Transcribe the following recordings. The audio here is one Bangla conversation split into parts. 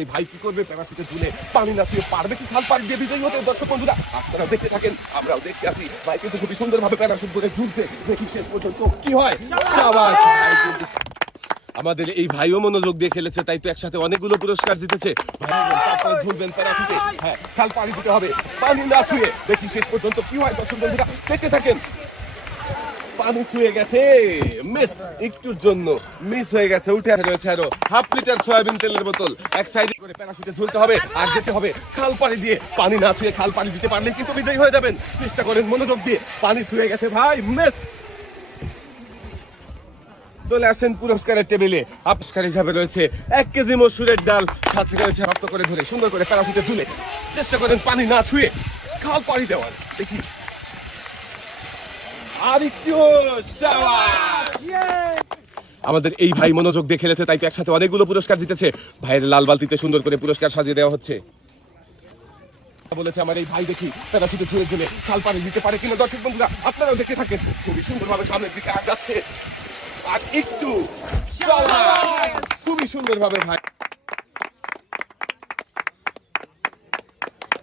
এই ভাই কি করবে, প্যারাশুটে ঝুলে পানি না ছুঁয়ে পারবে কি খাল পাড়ি দিয়ে বিজয়ী হতে? দর্শক বন্ধুরা আপনারা দেখতে থাকেন, আমরাও দেখতে আছি। ভাই কিন্তু খুবই সুন্দরভাবে প্যারাশুট করে ঝুলছে, দেখি শেষ পর্যন্ত কি হয়। সাবাস! ভাই কিন্তু আমাদের এই ভাইও মনোযোগ দিয়ে খেলেছে, তাই তো একসাথে অনেকগুলো পুরস্কার জিতেছে। তারপরে ঝুলবেন প্যারাশুটে, হ্যাঁ খাল পাড়ি দিতে হবে পানি না ছুঁয়ে, দেখি শেষ পর্যন্ত কি হয়। দর্শক বন্ধুরা দেখতে থাকেন। পানি ছুঁয়ে গেছে, মিস, একটুর জন্য মিস হয়ে গেছে। উঠে রয়েছে আরো হাফ লিটার সয়াবিন তেলের বোতল। এক সাইডে করে প্যারাশুটে ঝুলতে হবে আর যেতে হবে খাল পাড়ি দিয়ে। পানি না ছুঁয়ে খাল পাড়ি দিতে পারলে কিন্তু বিজয়ী হয়ে যাবেন। চেষ্টা করেন মনোযোগ দিয়ে। পানি ছুঁয়ে গেছে ভাই, মিস। চলে আসেন পুরস্কারের টেবিলে। পুরস্কার হিসাবে রয়েছে 1 কেজি মসুরের ডাল, সাথে রয়েছে শক্ত করে ধরে সুন্দর করে প্যারাশুটে ঝুলে চেষ্টা করেন পানি না ছুঁয়ে খাল পাড়ি দেওয়ার। দেখি আর একটু, সাবাস! আমাদের এই ভাই মনোযোগ দিয়ে খেলেছে, তাই তো একসাথে অনেকগুলো পুরস্কার জিতেছে। ভাইয়ের লাল বালতিতে সুন্দর করে পুরস্কার সাজিয়ে দেওয়া হচ্ছে। বলেছে আমার এই ভাই, দেখি প্যারাশুটে ঝুলে ঝুলে খাল পাড়ি দিতে পারে কিনা। দর্শক বন্ধুরা আপনারাও দেখে থাকেন, খুবই সুন্দরভাবে সামনের দিকে আগাচ্ছে। আর একটু, সাবাস! খুবই সুন্দরভাবে ভাই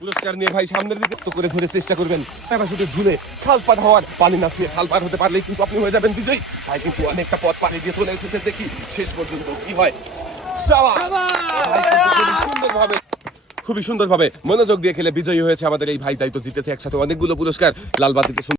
পুরস্কার নিয়ে ভাই সামনের দিকে করে ধরে চেষ্টা করবেন প্যারাশুটে ঝুলে খাল পার হওয়ার। পানি না ছুঁয়ে খাল পার হতে পারলেই কিন্তু আপনি হয়ে যাবেন বিজয়ী। ভাই কিন্তু অনেকটা পথ পানি দিয়ে চলে এসেছে, দেখি শেষ পর্যন্ত কি হয়। খুবই সুন্দরভাবে মনোযোগ দিয়ে খেলে বিজয়ী হয়েছে আমাদের এই ভাই, তাই তো জিতেছে একসাথে অনেকগুলো পুরস্কার। লাল বাতিতে